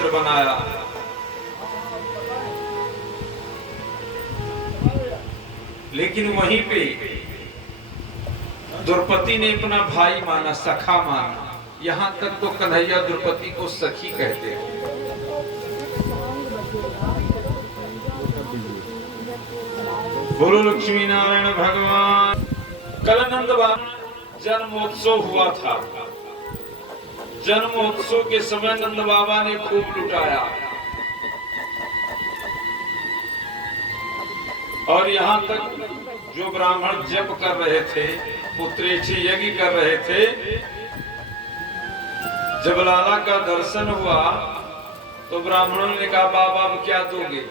वस्त्र बनाया। लेकिन वहीं पे द्रौपदी ने अपना भाई माना, सखा माना। यहाँ तक तो कन्हैया द्रौपदी को सखी कहते हैं। बोलो लक्ष्मी नारायण भगवान। कल नंद बाबा जन्मोत्सव हुआ था। जन्मोत्सव के समय नंद बाबा ने खूब लुटाया और यहाँ तक जो ब्राह्मण जप कर रहे थे, पुत्रेठी यज्ञ कर रहे थे, जब लाला का दर्शन हुआ तो ब्राह्मणों ने कहा बाबा अब क्या दोगे?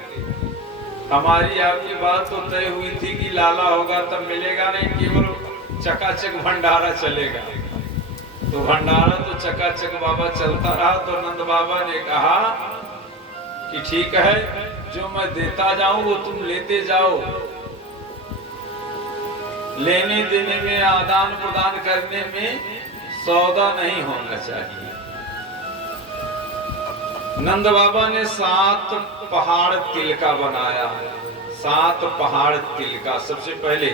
हमारी आपकी बात तो तय हुई थी कि लाला होगा तब मिलेगा नहीं, केवल चकाचक भंडारा चलेगा। तो भंडारा तो चकाचक बाबा चलता रहा। तो नंद बाबा ने कहा कि ठीक है, जो मैं देता जाऊं वो तुम लेते जाओ। लेने देने में, आदान प्रदान करने में सौदा नहीं होना चाहिए। नंद बाबा ने 7 पहाड़ तिल का बनाया। 7 पहाड़ तिल का। सबसे पहले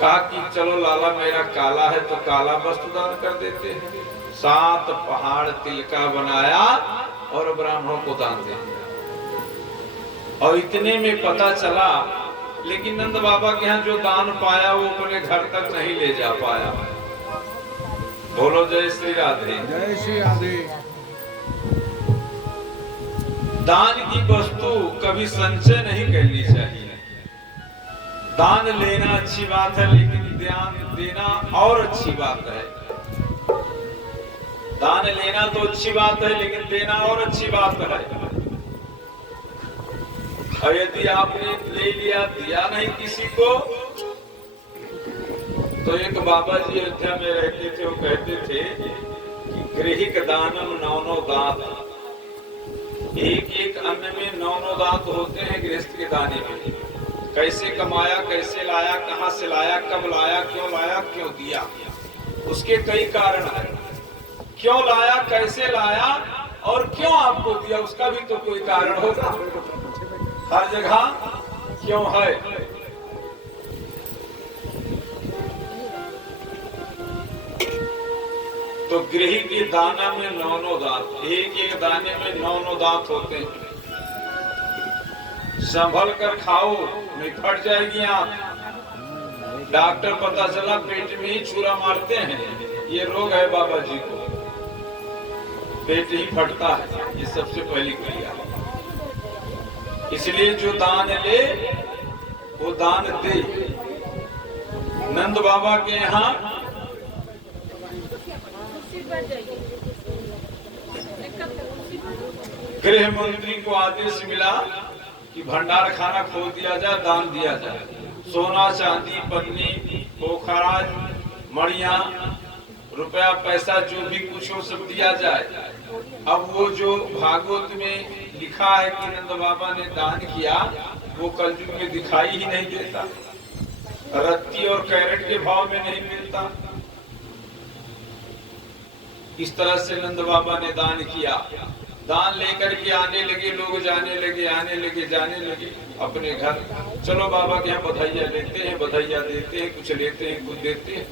कहा कि चलो लाला मेरा काला है तो काला वस्त्र दान कर देते हैं। 7 पहाड़ तिल का बनाया और ब्राह्मणों को दान दे दिया। और इतने में पता चला, लेकिन नंद बाबा के यहाँ जो दान पाया वो अपने घर तक नहीं ले जा पाया। बोलो जय श्री राधे। जय श्री राधे। दान की वस्तु कभी संचय नहीं करनी चाहिए। दान लेना अच्छी बात है, लेकिन ध्यान देना और अच्छी बात है। दान लेना तो अच्छी बात है, लेकिन देना और अच्छी बात है। और यदि आपने ले लिया, दिया नहीं किसी को, तो एक बाबा जी अयोध्या में रहते थे, वो कहते थे कि गृहिक दानम 9 दांत। एक अन्न में 9 दांत होते हैं गृहस्थ के दाने में। कैसे कमाया, कैसे लाया, कहां से लाया, कब लाया, क्यों दिया, उसके कई कारण हैं। क्यों लाया, कैसे लाया और क्यों आपको दिया, उसका भी तो कोई कारण होगा। हर जगह क्यों है। तो गृह के दाना में 9 दांत। एक दाने में 9 दांत होते हैं। संभल कर खाओ, नहीं फट जाएगी आंख। डॉक्टर पता चला पेट में ही छुरा मारते हैं, ये रोग है बाबा जी को, पेट ही फटता है। ये सबसे पहली क्रिया। इसलिए जो दान ले वो दान दे। नंद बाबा के यहाँ गृह मंत्री को आदेश मिला कि भंडार खाना खोल दिया जाए, दान दिया जाए। सोना चांदी, पन्नी, पोखराज, मणिया, रुपया पैसा जो भी कुछ हो सब दिया जाए। अब वो जो भागवत में लिखा है कि नंद बाबा ने दान किया, वो कलयुग में दिखाई ही नहीं देता। रत्ती और कैरेट के भाव में नहीं मिलता। इस तरह से नंद बाबा ने दान किया। दान लेकर के आने लगे लोग, जाने लगे, आने लगे, जाने लगे अपने घर। चलो बाबा के यहाँ बधाइयाँ लेते हैं, बधाइयाँ देते हैं, कुछ लेते हैं, कुछ देते हैं।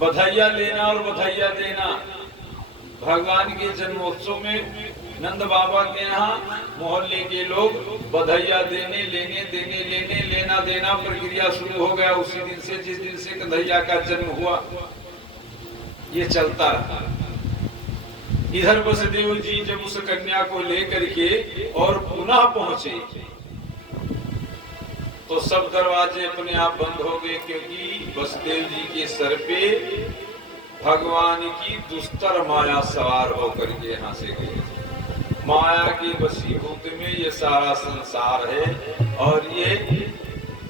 बधाइयाँ लेना और बधाइयाँ देना। भगवान के जन्मोत्सव में नंद बाबा के यहाँ मोहल्ले के लोग बधाइयाँ देने, लेने, देने, लेने, लेना देना प्रक्रिया शुरू हो गया। उसी दिन से, जिस दिन से कन्हैया का जन्म हुआ, ये चलता रहा। इधर वसुदेव जी जब उस कन्या को लेकर के और पुनः पहुंचे तो सब दरवाजे अपने आप बंद हो गए, क्योंकि वसुदेव जी के सर पे भगवान की दुस्तर माया सवार होकर के यहाँ से गई। माया की वशीभूत में ये सारा संसार है और ये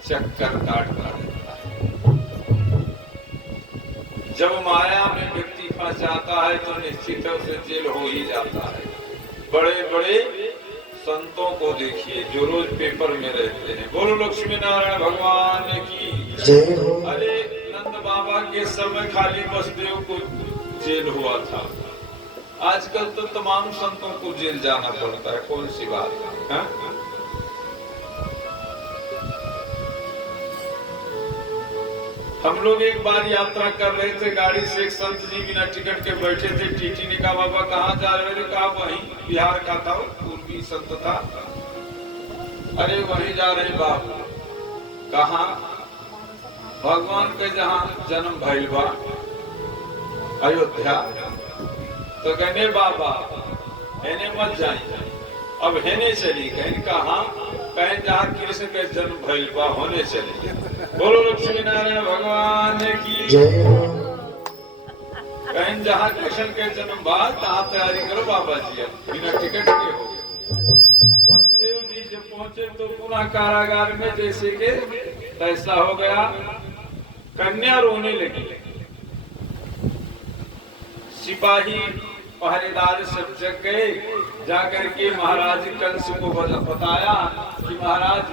चक्कर काटता रहता है। जब माया में व्यक्ति फंस जाता है तो निश्चित है उसे जेल हो ही जाता है। बड़े बड़े संतों को देखिए जो रोज पेपर में रहते हैं। बोलो लक्ष्मी नारायण भगवान की जय। अरे नंद बाबा के समय खाली वसुदेव को जेल हुआ था। आजकल तो तमाम संतों को जेल जाना पड़ता है, कौन सी बात है? हम लोग एक बार यात्रा कर रहे थे गाड़ी से, एक संत जी बिना टिकट के बैठे थे। टीटी ने कहा बाबा कहाँ जा रहे हो? कहा वहीं बिहार का था, पूर्वी संत था। अरे वहीं जा रहे बाबू। कहाँ? भगवान के जहाँ जन्म भइल बा, अयोध्या। तो कहने बाबा हेने मत जाए, अब हेने चली। कहीं कहाँ? कहीं जहाँ कृष्ण के जन्म भइल बा होने चली। बोलो लक्ष्मी नारायण भगवान की जय। कहीं जहाँ कृष्ण के जन्म बा तहाँ तैयारी करो बाबा जी, बिना टिकट के हो। वसुदेव जी जब पहुंचे तो पुनः कारागार में जैसे के ऐसा हो गया। कन्या रोने लगी। सिपाही पहरेदार सब जग गए। जाकर के महाराज कंस को बताया कि महाराज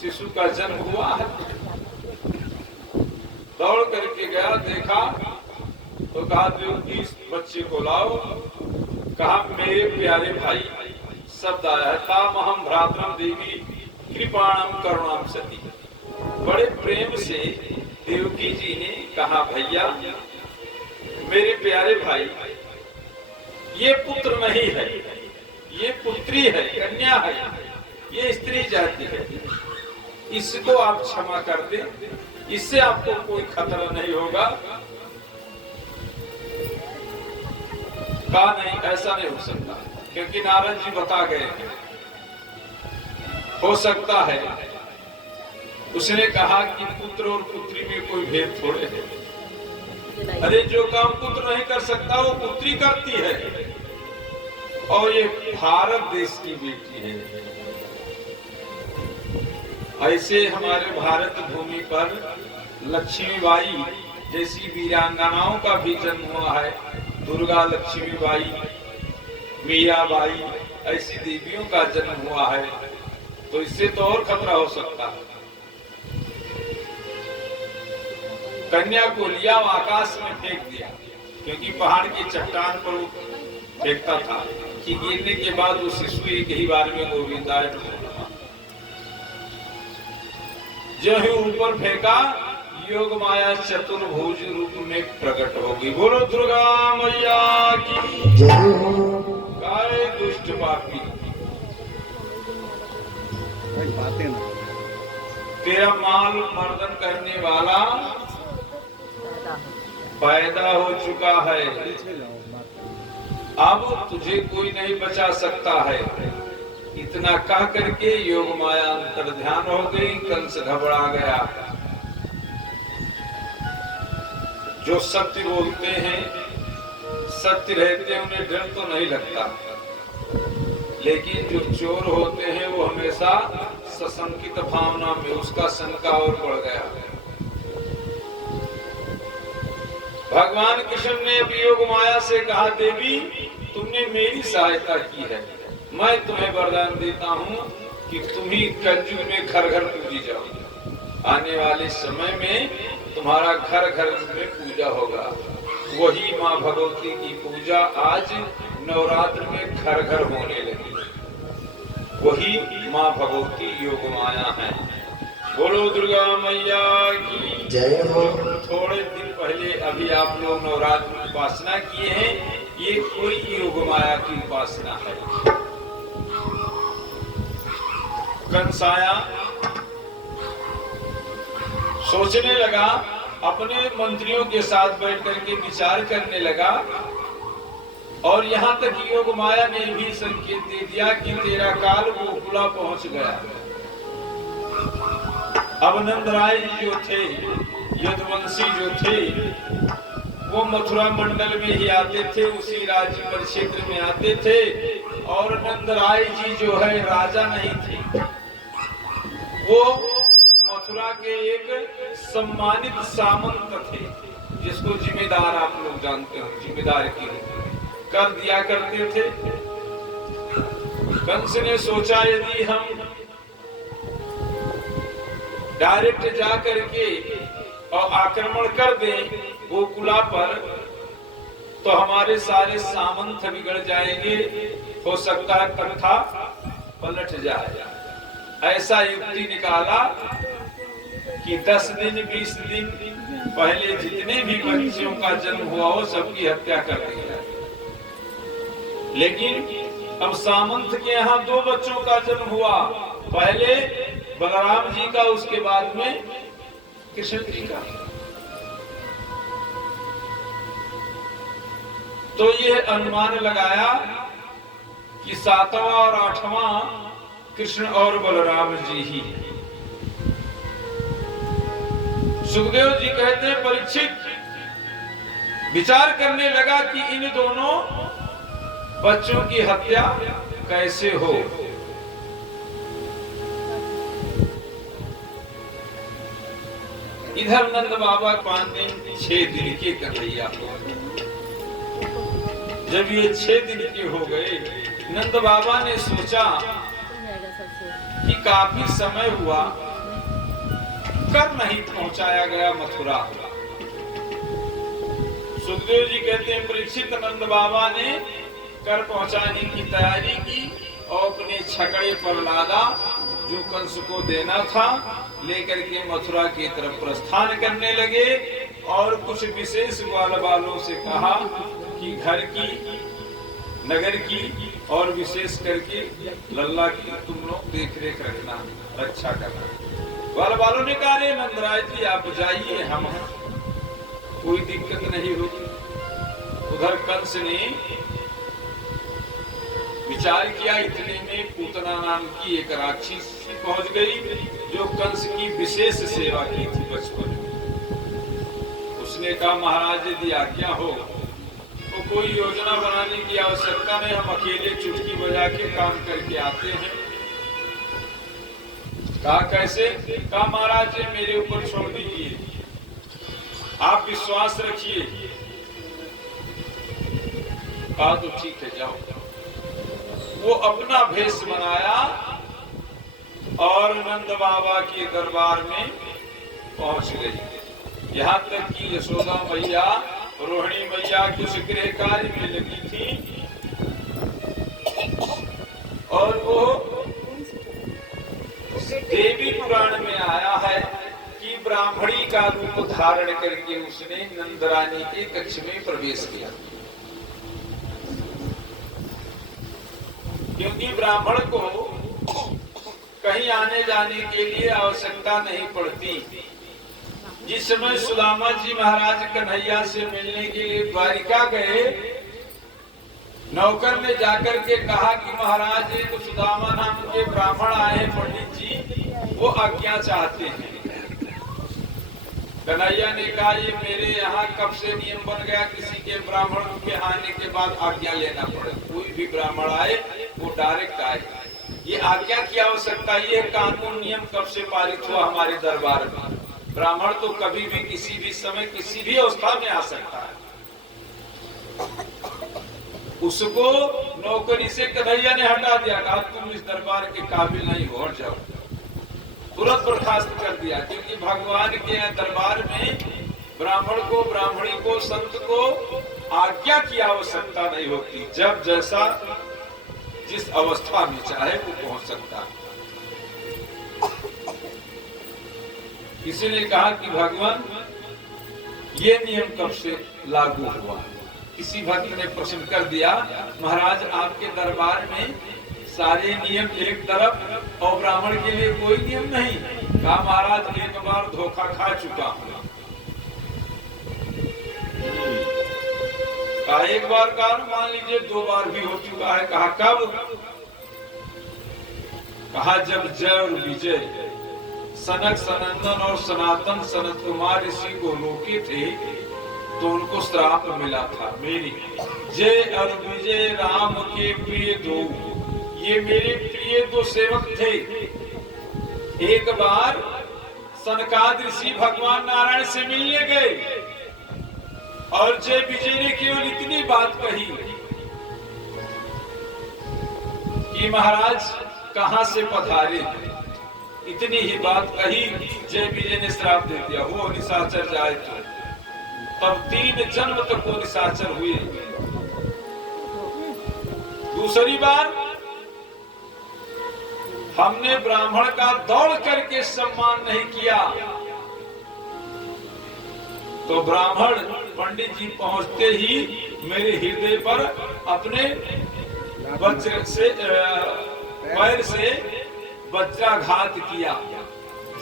शिशु का जन्म हुआ है। दौड़ करके गया, देखा तो कहा देवकी इस बच्चे को लाओ। कहा मेरे प्यारे भाई, शब्द आया तामहम भ्रातरम देवी कृपाणम करुणाम सती। बड़े प्रेम से देवकी जी ने कहा भैया मेरे प्यारे भाई, ये पुत्र नहीं है, ये पुत्री है, कन्या है, ये स्त्री जाति है। इसको आप क्षमा कर दे, इससे आपको कोई खतरा नहीं होगा। कहा नहीं, ऐसा नहीं हो सकता, क्योंकि नारद जी बता गए हो सकता है। उसने कहा कि पुत्र और पुत्री में कोई भेद थोड़े है। अरे जो काम पुत्र नहीं कर सकता वो पुत्री करती है। और ये भारत देश की बेटी है। ऐसे हमारे भारत भूमि पर लक्ष्मीबाई जैसी वीरांगनाओं का भी जन्म हुआ है। दुर्गा लक्ष्मीबाई, मीराबाई, ऐसी देवियों का जन्म हुआ है। तो इससे तो और खतरा हो सकता है। कन्या को लिया आकाश में फेंक दिया, क्योंकि पहाड़ की चट्टान पर वो फेंकता था कि गिरने के बाद वो शिशु एक ही बार में गोविंदाय नमः। जो ही ऊपर फेंका, योग माया चतुर्भुज रूप में प्रकट हो गई। बोलो दुर्गा मैया की जय हो। काय दुष्ट पापी, तेरा माल मर्दन करने वाला पैदा हो चुका है। अब तुझे कोई नहीं बचा सकता है। इतना कह करके योग माया अंतर ध्यान हो गई। कंस घबरा गया। जो सत्य बोलते हैं, सत्य रहते हैं, उन्हें डर तो नहीं लगता। लेकिन जो चोर होते हैं वो हमेशा सशंकित भावना में, उसका शंका और बढ़ गया। भगवान कृष्ण ने योग माया से कहा देवी तुमने मेरी सहायता की है, मैं तुम्हें वरदान देता हूँ कि तुम ही कलयुग में घर घर पूजी जाओ। आने वाले समय में तुम्हारा घर घर में पूजा होगा। वही माँ भगवती की पूजा आज नवरात्र में घर घर होने लगी। वही माँ भगवती योग माया है। बोलो दुर्गा मैया की जय हो। थोड़े दिन पहले अभी आप लोग नवरात्र में उपासना किए हैं, ये कोई योग माया की उपासना है। कंस आया, सोचने लगा, अपने मंत्रियों के साथ बैठ करके विचार करने लगा। और यहाँ तक योग माया ने भी संकेत दे दिया कि तेरा काल गोकुला पहुंच गया। अब नंदराय जो थे, यदुवंशी जो थे, वो मथुरा मंडल में ही आते थे, उसी राज्य परिक्षेत्र में आते थे। और नंदराय जी जो है राजा नहीं थे, वो मथुरा के एक सम्मानित सामंत थे, जिसको जिम्मेदार आप लोग जानते हो, जिम्मेदार की कर दिया करते थे। कंस ने सोचा यदि हम डायरेक्ट जा करके और आक्रमण कर दें गोकुला पर, तो हमारे सारे सामंत बिगड़ जाएंगे, हो सकता है कथा पलट जाए। ऐसा युक्ति निकाला कि 10 दिन 20 दिन पहले जितने भी बच्चों का जन्म हुआ हो सबकी हत्या कर दी है। लेकिन अब सामंत के यहाँ 2 बच्चों का जन्म हुआ, पहले बलराम जी का, उसके बाद में कृष्ण जी का। तो ये अनुमान लगाया कि 7वां और 8वां कृष्ण और बलराम जी ही। सुखदेव जी कहते हैं परीक्षित विचार करने लगा कि इन दोनों बच्चों की हत्या कैसे हो। इधर नंद बाबा 5 दिन 6 दिन के कन्हैया हो। जब ये 6 दिन के हो गए, नंद बाबा ने सोचा कि काफी समय हुआ, कर नहीं पहुंचाया गया मथुरा। सुखदेव जी कहते हैं परीक्षित नंद बाबा ने कर पहुंचाने की तैयारी की और अपने छकड़े पर लादा, जो कंस को देना था, लेकर के मथुरा की तरफ प्रस्थान करने लगे। और कुछ विशेष ग्वाल बालों से कहा कि घर की, नगर की और विशेष करके लल्ला की तुम लोग देख रेख रखना, रक्षा करना। ग्वाल बालों ने कहा रे नंदराय जी आप जाइए, हम हैं, कोई दिक्कत नहीं होगी। उधर कंस ने विचार किया, इतने में पूतना नाम की एक राक्षस पहुंच गई जो कंस की विशेष सेवा की थी बचपन में। उसने कहा महाराज यदि आज्ञा हो तो कोई योजना बनाने की आवश्यकता नहीं, हम अकेले चुटकी बजा के काम करके आते हैं। कहा कैसे? कहा महाराज मेरे ऊपर छोड़ दीजिए, आप विश्वास रखिए। कहा तो ठीक है जाओ। वो अपना भेष बनाया और नंद बाबा के दरबार में पहुंच गई। यहाँ तक कि यशोदा मैया, रोहिणी मैया कुछ गृह कार्य में लगी थी और वो देवी पुराण में आया है कि ब्राह्मणी का रूप धारण करके उसने नंदरानी के कक्ष में प्रवेश किया, क्योंकि ब्राह्मण को कहीं आने जाने के लिए आवश्यकता नहीं पड़ती। जिस समय सुदामा जी महाराज कन्हैया से मिलने के लिए द्वारिका गए, नौकर ने जाकर के कहा कि महाराज एक सुदामा नाम के ब्राह्मण आए पंडित जी, वो आज्ञा चाहते हैं। कन्हैया ने कहा ये मेरे यहाँ कब से नियम बन गया, किसी के ब्राह्मण के आने के बाद आज्ञा लेना पड़े। कोई भी ब्राह्मण आए वो डायरेक्ट आए, ये आज्ञा की आवश्यकता, ये कानून नियम कब से पारित हुआ हमारे दरबार में। ब्राह्मण तो कभी भी किसी भी समय किसी भी अवस्था में आ सकता है। उसको नौकरी से कन्हैया ने हटा दिया, कहा तुम इस दरबार के काबिल नहीं हो, हट जाओ। तुरंत बर्खास्त कर दिया, क्योंकि भगवान के दरबार में ब्राह्मण को, ब्राह्मणी को, संत को आज्ञा की आवश्यकता नहीं होती। जब जैसा जिस अवस्था में चाहे वो पहुंच सकता है। किसी ने कहा कि भगवान ये नियम कब से लागू हुआ? किसी भक्त ने प्रश्न कर दिया, महाराज आपके दरबार में सारे नियम एक तरफ और ब्राह्मण के लिए कोई नियम नहीं। कहा महाराज एक बार धोखा खा चुका हूं। कहा एक बार का मान लीजिए 2 बार भी हो चुका है। कहा कब? कहा जब जय और विजय सनक, सनंदन और सनातन सनत कुमार ऋषि को रोके थे तो उनको श्राप मिला था। मेरी जय और विजय राम के प्रिय दो, ये मेरे प्रिय 2 सेवक थे। एक बार सनकाद ऋषि भगवान नारायण से मिलने गए और जय विजय ने केवल इतनी बात कही कि महाराज कहां से पधारे, इतनी ही बात कही, जय विजय ने श्राप दे दिया, वो निशाचर जाए तब 3 जन्म तक वो निशाचर हुए। दूसरी बार हमने ब्राह्मण का दौड़ करके सम्मान नहीं किया, तो ब्राह्मण पंडित जी पहुंचते ही मेरे हृदय पर अपने वज्र से पैर से वज्राघात किया,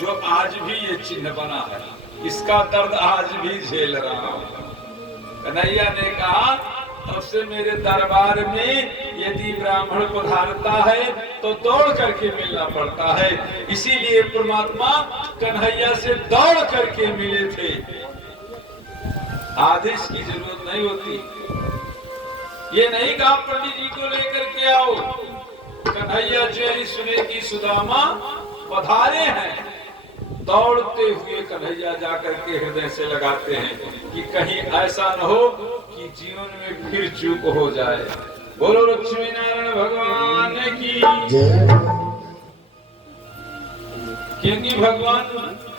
जो आज भी ये चिन्ह बना है। इसका दर्द आज भी झेल रहा हूं। कन्हैया ने कहा, अब से मेरे दरबार में यदि ब्राह्मण पधारता है तो दौड़ करके मिलना पड़ता है। इसीलिए परमात्मा कन्हैया से दौड़ करके मिले थे, आदेश की जरूरत नहीं होती। ये नहीं कहा पंडित जी को लेकर के आओ। कन्हैया जी सुने की सुदामा पधारे हैं, दौड़ते हुए कन्हैया जाकर के हृदय से लगाते हैं कि कहीं ऐसा न हो कि जीवन में फिर चूक हो जाए। बोलो लक्ष्मी नारायण भगवान की जय। क्योंकि भगवान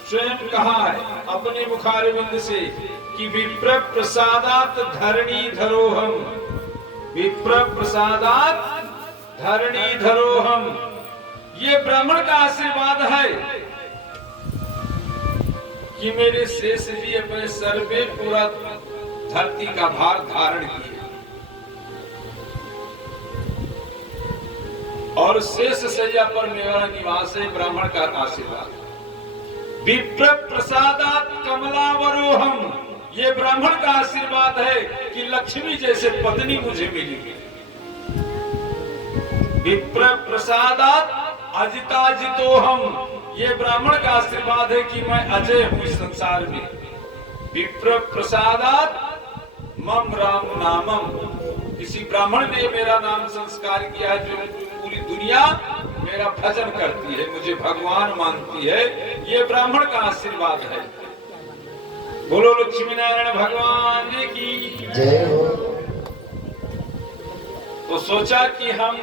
स्वयं कहा है अपने मुखारविंद से कि विप्र प्रसादात धरणी धरोहम, विप्र प्रसादात धरणी धरोहम। ये ब्राह्मण का आशीर्वाद है कि मेरे शेष जी अपने सर पे पूरा धरती का भार धारण किया, और शेष सैया पर मेरा निवास है। ब्राह्मण का आशीर्वाद। विप्र प्रसादात कमलावरोहम, ये ब्राह्मण का आशीर्वाद है कि लक्ष्मी जैसे पत्नी मुझे मिली। विप्र प्रसादात अजिताजितोहम, ये ब्राह्मण का आशीर्वाद है कि मैं अजय हूं इस संसार में। विप्र प्रसादात मम राम नामम, किसी ब्राह्मण ने मेरा नाम संस्कार किया है, जो पूरी दुनिया मेरा भजन करती है, मुझे भगवान मानती है, ये ब्राह्मण का आशीर्वाद है। बोलो लक्ष्मी नारायण भगवान की जय हो। तो सोचा कि हम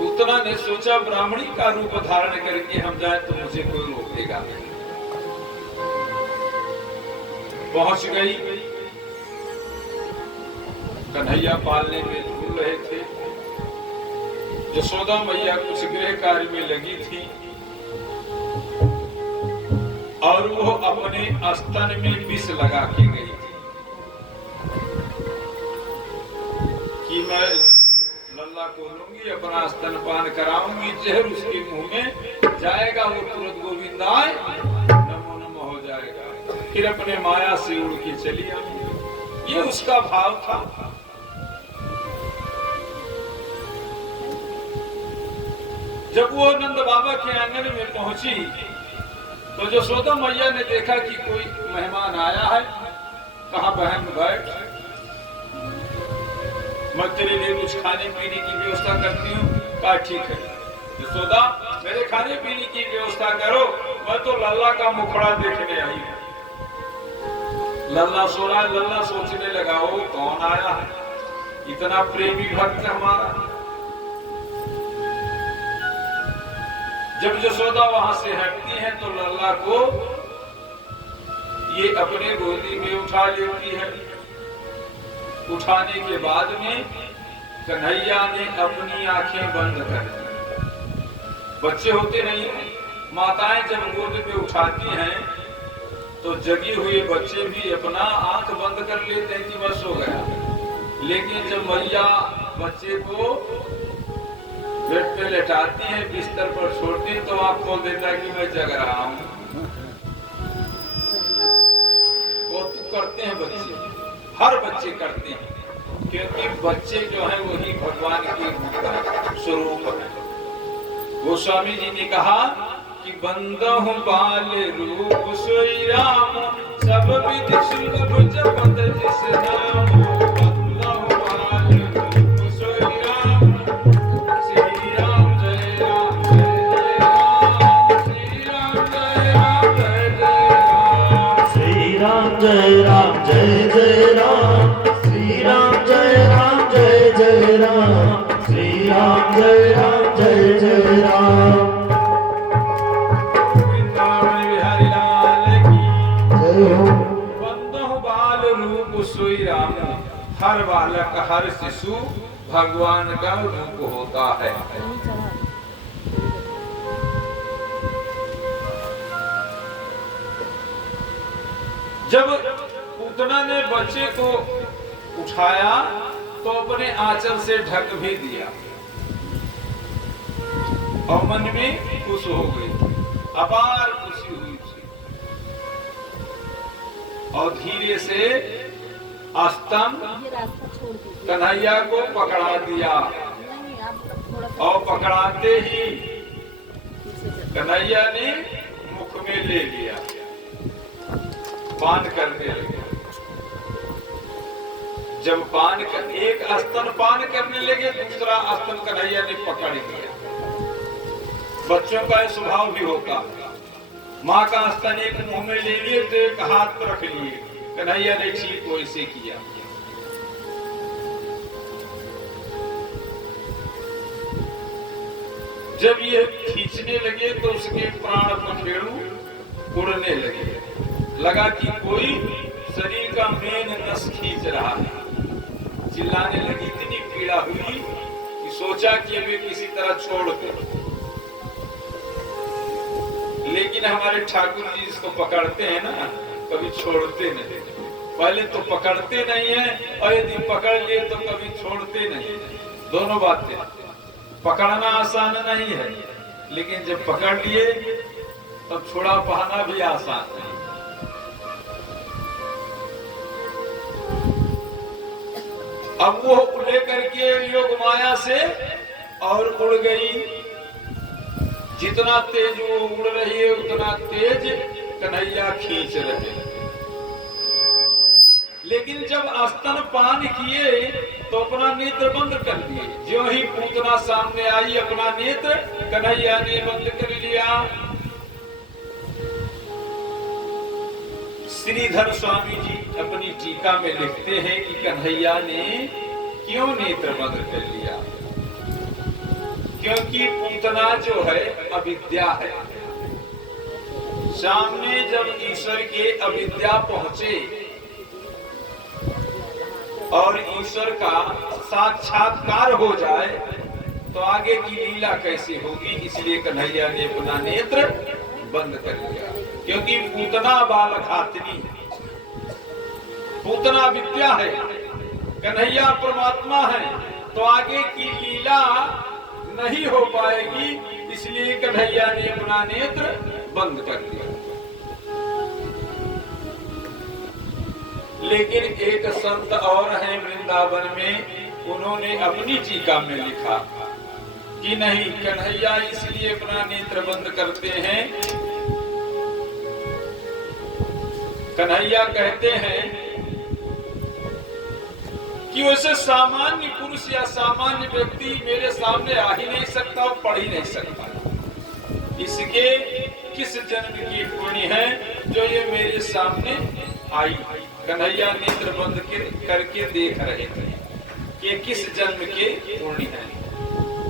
उतना ने सोचा ब्राह्मणी का रूप धारण करके हम जाए तो मुझे कोई रोकेगा नहीं। पहुंच गई, कन्हैया पालने में झूल रहे थे। यशोदा मैया कुछ गृह कार्य में लगी थी, और वो अपने स्तन में विष लगा के गई थी कि मैं लल्ला को लूंगी, अपना स्तनपान कराऊंगी, जहर उसके मुंह में जाएगा, वो तुरंत गोविंदाय नमो नमो हो जाएगा, फिर अपने माया से उड़ के चली आऊंगी। ये उसका भाव था। जब वो नंद बाबा के आंगन में पहुंची तो यशोदा मैया ने देखा कि कोई मेहमान आया है। कहा बहन बैठ, मैं तेरे लिए कुछ खाने पीने की व्यवस्था करती हूँ। कहा ठीक है यशोदा, मेरे खाने पीने की व्यवस्था करो, मैं तो लल्ला का मुखड़ा देखने आई हूँ। लल्ला सो रहा है, लल्ला सोचने लगा वो कौन आया है, इतना प्रेमी भक्त हमारा। जब यशोदा वहां से हटती है तो लल्ला को ये अपने गोदी में उठा लेती है। उठाने के बाद में कन्हैया ने अपनी आंखें बंद कर दी। बच्चे होते नहीं, माताएं जब गोद में उठाती हैं तो जगे हुए बच्चे भी अपना आंख बंद कर लेते हैं कि बस हो गया। लेकिन जब मैया बच्चे को बेड पे लेटाती है, बिस्तर पर छोड़ती है, तो आंख खोल देता है कि मैं जग रहा हूं। कौतुक करते हैं बच्चे, हर बच्चे करते हैं, क्योंकि बच्चे जो हैं वही भगवान के स्वरूप है। गोस्वामी जी ने कहा कि बंदहु बाल रूप सोई राम, सब विधि सुलभ जपत जिस नाम। बंदहु बाल रूप सोई राम, श्री राम जय राम जय राम, श्री राम जय राम जय राम, श्री राम जय राम जय जय राम, श्री राम जय राम जय जय राम, श्री राम जय राम जय जय राम। बंद हर बालक हर शिशु भगवान का रूप होता है। जब पूतना ने बच्चे को उठाया तो अपने आंचल से ढक भी दिया और मन में खुश हो गई, अपार खुशी हुई थी। और धीरे से स्तंभ कन्हैया को पकड़ा दिया और पकड़ाते ही कन्हैया ने मुख में ले लिया, पान करने लगे। जब पान कर एक स्तन पान करने लगे, दूसरा स्तन कन्हैया ने पकड़ लिया। बच्चों का स्वभाव भी होता है, माँ का स्तन एक मुंह में ले लिए तो एक हाथ पर रख लिए। कन्हैया ने ठीक वैसे किया। जब ये खींचने लगे तो उसके प्राण पखेरु उड़ने लगे, लगा कि कोई शरीर का मेन नस खींच रहा है। चिल्लाने लगी, इतनी पीड़ा हुई कि सोचा कि अभी किसी तरह छोड़ दे, लेकिन हमारे ठाकुर जी इसको पकड़ते हैं ना, कभी छोड़ते नहीं। पहले तो पकड़ते नहीं है और यदि पकड़ लिए तो कभी छोड़ते नहीं। दोनों बातें, पकड़ना आसान नहीं है, लेकिन जब पकड़ लिए तब छोड़ा पाना भी आसान है। अब वो लेकर के योग माया से और उड़ गई। जितना तेज वो उड़ रही है उतना तेज कन्हैया खींच रहे। लेकिन जब स्तन पान किए तो अपना नेत्र बंद कर दिए। जो ही पूतना सामने आई अपना नेत्र कन्हैया ने बंद कर लिया। श्रीधर स्वामी जी अपनी टीका में लिखते हैं कि कन्हैया ने क्यों नेत्र बंद कर लिया, क्योंकि पूतना जो है अविद्या है। सामने जब ईश्वर के अविद्या पहुंचे और ईश्वर का साक्षात्कार हो जाए तो आगे की लीला कैसे होगी, इसलिए कन्हैया ने अपना नेत्र बंद कर लिया। क्योंकि पूतना बालघातिनी, पूतना विद्या है, कन्हैया परमात्मा है, तो आगे की लीला नहीं हो पाएगी, इसलिए कन्हैया ने अपना नेत्र बंद कर दिया। लेकिन एक संत और हैं वृंदावन में, उन्होंने अपनी टीका में लिखा कि नहीं, कन्हैया इसलिए अपना नेत्र बंद करते हैं। कन्हैया कहते हैं कि वैसे सामान्य पुरुष या सामान्य व्यक्ति मेरे सामने आ ही नहीं सकता और पढ़ ही नहीं सकता। इसके किस जन्म की पुण्य है जो ये मेरे सामने आई। कन्हैया नेत्र बंद करके देख रहे थे कि किस जन्म के पुण्य है।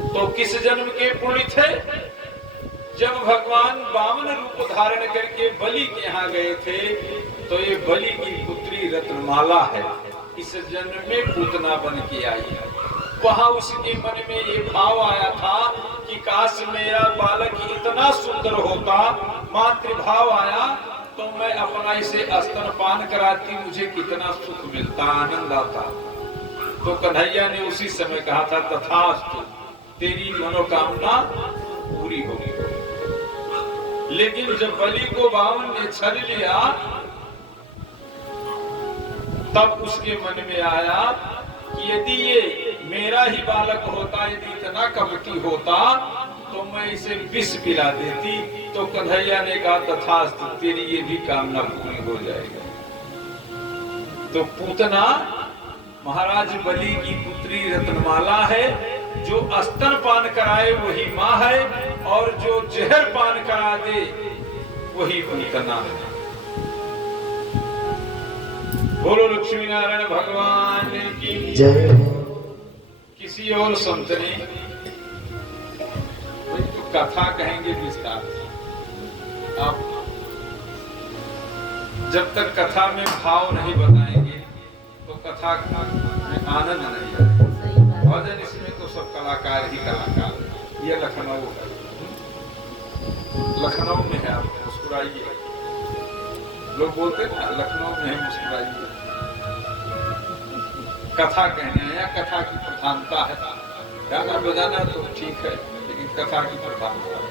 तो किस जन्म के पुण्य थे? जब भगवान वामन रूप धारण करके बलि के यहाँ गए थे तो ये बलि की पुत्री रत्नमाला है, इस जन्म में पूतना बन के आई है। वहां उसके मन में ये भाव आया था कि काश मेरा बालक इतना सुंदर होता, मातृभाव आया तो मैं अपना इसे स्तनपान कराती, मुझे कितना सुख मिलता, आनंद आता। तो कन्हैया ने उसी समय कहा था तथास्तु, तेरी मनोकामना पूरी होगी। लेकिन जब बलि को वामन ने छल लिया तब उसके मन में आया कि यदि ये मेरा ही बालक होता, यदि इतना कपटी होता तो मैं इसे विष पिला देती। तो कन्हैया ने कहा तथास्तु, तेरी ये भी कामना पूरी हो जाएगा। तो पूतना महाराज बलि की पुत्री रत्नमाला है, जो स्तनपान कराए वही माँ है और जो जहर पान करा दे वही पूतना है। बोलो लक्ष्मी नारायण भगवान की जय। किसी और संत ने तो कथा कहेंगे विस्तार। आप जब तक कथा में भाव नहीं बताएंगे तो कथा इसमें आनंद नहीं है। भजन इसमें तो सब कलाकार ही कलाकार। ये लखनऊ है, लखनऊ में है, आप मुस्कुराइए। लोग बोलते हैं ना लखनऊ में है मुस्कुराइए। कथा कहने हैं या कथा की प्रधानता है। गाना बजाना तो ठीक है, लेकिन कथा की प्रधानता है।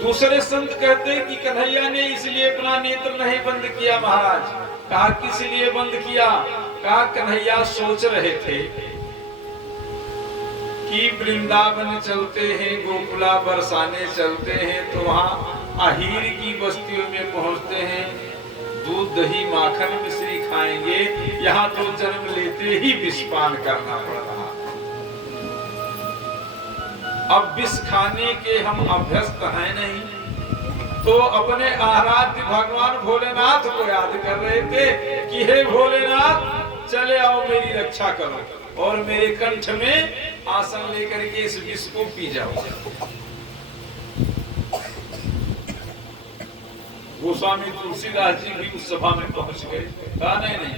दूसरे संत कहते हैं कि कन्हैया ने इसलिए अपना नेत्र नहीं बंद किया महाराज। कहा किस लिए बंद किया? कहा कन्हैया सोच रहे थे कि वृंदावन चलते हैं, गोकुला बरसाने चलते हैं, तो वहां अहीर की बस्तियों में पहुंचते हैं, दूध दही माखन मिश्री खाएंगे, यहाँ तो जन्म लेते ही विषपान करना पड़ रहा। अब विष खाने के हम अभ्यस्त हैं नहीं, तो अपने आराध्य भगवान भोलेनाथ को याद कर रहे थे कि हे भोलेनाथ चले आओ मेरी रक्षा करो और मेरे कंठ में आसन लेकर के इस विष को पी जाओ। गोस्वामी तुलसीदास जी भी उस सभा में पहुंच गए। कहा नहीं,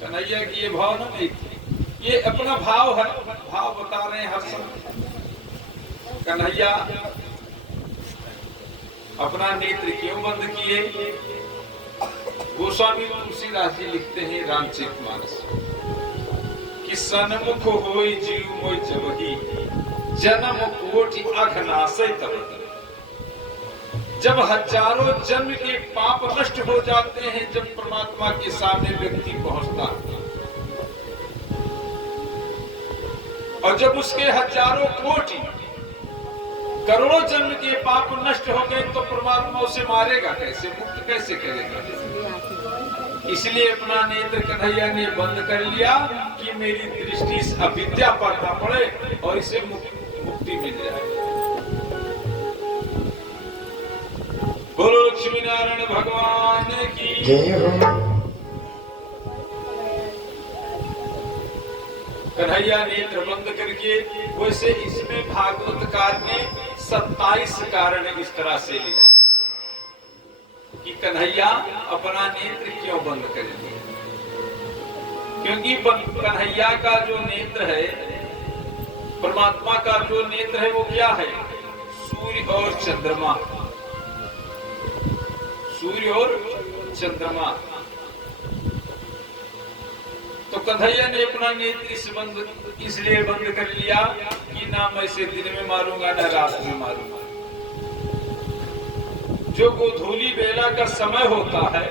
कन्हैया की ये भाव न नहीं थी, ये अपना भाव है, भाव बता रहे हैं हर समय। कन्हैया अपना नेत्र क्यों बंद किए? गोस्वामी तुलसीदास जी लिखते हैं रामचरितमानस कि सन्मुख होई जीव मोय जबहि, जन्म कोटि अघनासै तबहि। जब हजारों जन्म के पाप नष्ट हो जाते हैं, जब परमात्मा के सामने व्यक्ति पहुंचता है, और जब उसके हजारों कोटि करोड़ों जन्म के पाप नष्ट हो गए, तो परमात्मा उसे मारेगा कैसे, मुक्त कैसे करेगा? इसलिए अपना नेत्र कन्हैया ने बंद कर लिया कि मेरी दृष्टि अविद्या पर न पड़े और इसे मुक्ति मिल जाए। बोलो लक्ष्मी नारायण भगवान की जय हो। कन्हैया नेत्र बंद करके, वैसे इसमें भागवतकार ने 27 कारण इस तरह से लिखा कि कन्हैया अपना नेत्र क्यों बंद करेंगे। क्योंकि कन्हैया का जो नेत्र है, परमात्मा का जो नेत्र है, वो क्या है? सूर्य और चंद्रमा। सूर्य और चंद्रमा। तो कन्हैया ने अपना नेत्र इसलिए बंद कर लिया कि ना मैं इसे दिन में मारूंगा ना रात में मारूंगा। जो गोधूली बेला का समय होता है,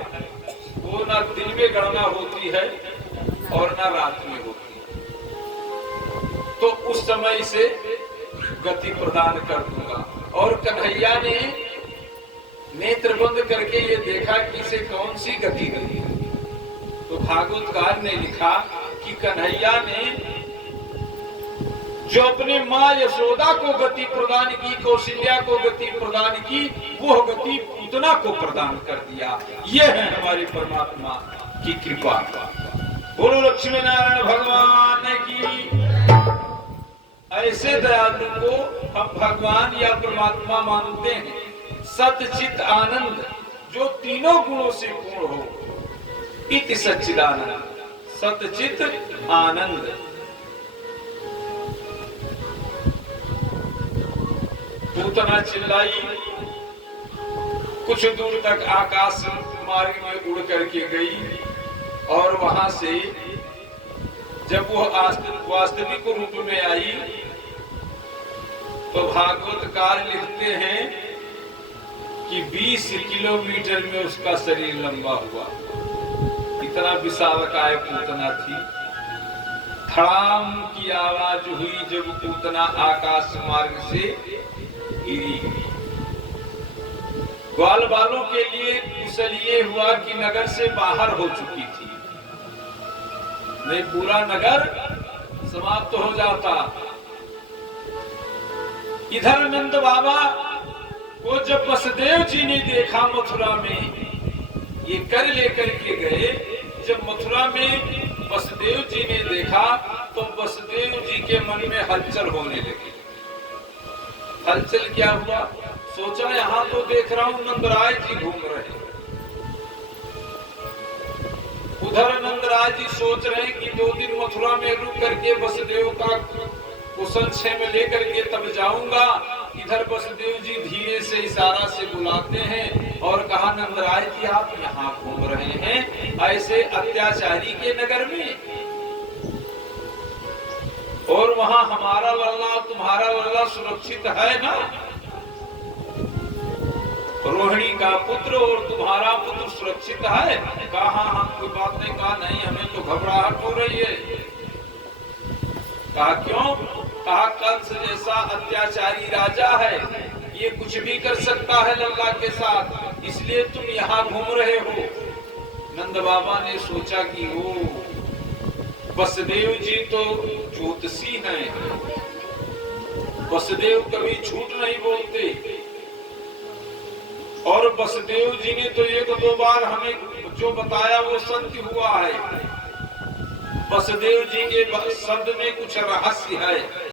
वो ना दिन में गणना होती है और ना रात में होती है, तो उस समय इसे गति प्रदान कर दूंगा। और कन्हैया ने नेत्र बंद करके ये देखा कि इसे कौन सी गति दी। तो भागवतकार ने लिखा कि कन्हैया ने जो अपने माँ यशोदा को गति प्रदान की, कौशल्या को गति प्रदान की, वो गति पूतना को प्रदान कर दिया। ये है हमारे परमात्मा की कृपा। बोलो लक्ष्मी नारायण भगवान की। ऐसे दयालु को हम भगवान या परमात्मा मानते हैं। सतचित आनंद जो तीनों गुणों से पूर्ण हो, इति सच्चिदानंद। सतचित आनंद। पूतना चिल्लाई, कुछ दूर तक आकाश मार्ग में उड़ करके गई, और वहां से जब वो वास्तविक रूप में आई, तो भागवतकार लिखते हैं कि 20 किलोमीटर में उसका शरीर लंबा हुआ। इतना विशालकाय पूतना थी। धड़ाम की आवाज हुई जब पूतना आकाश मार्ग से गिरी। ग्वाल बालों के लिए कुशल ये हुआ कि नगर से बाहर हो चुकी थी, नहीं पूरा नगर समाप्त हो जाता। इधर नंद बाबा को जब वसुदेव जी ने देखा मथुरा में, ये कर लेकर के गए, जब मथुरा में वसुदेव जी ने देखा, तो वसुदेव जी के मन में हलचल होने लगी। हलचल क्या हुआ? सोचा यहाँ तो देख रहा हूं नंदराय जी घूम रहे। उधर नंदराय जी सोच रहे हैं कि 2 दिन मथुरा में रुक करके वसुदेव का कुशल क्षेम लेकर के तब जाऊंगा। इधर वसुदेव जी धीरे से इशारा से बुलाते हैं और कहा, नंदराय जी आप यहाँ घूम रहे हैं ऐसे अत्याचारी के नगर में, और वहां हमारा लल्ला तुम्हारा लल्ला सुरक्षित है ना? रोहिणी का पुत्र और तुम्हारा पुत्र सुरक्षित है? कहा हम कोई बात नहीं, कहा नहीं हमें तो घबराहट हो रही है। कहा क्यों? कहा कंस जैसा अत्याचारी राजा है, ये कुछ भी कर सकता है लल्ला के साथ, इसलिए तुम यहाँ घूम रहे हो। नंद बाबा ने सोचा कि वो वसुदेव जी तो ज्योतिषी हैं, वसुदेव कभी झूठ नहीं बोलते, और वसुदेव जी ने तो 1-2 बार हमें जो बताया वो सत्य हुआ है। वसुदेव जी के शब्द में कुछ रहस्य है।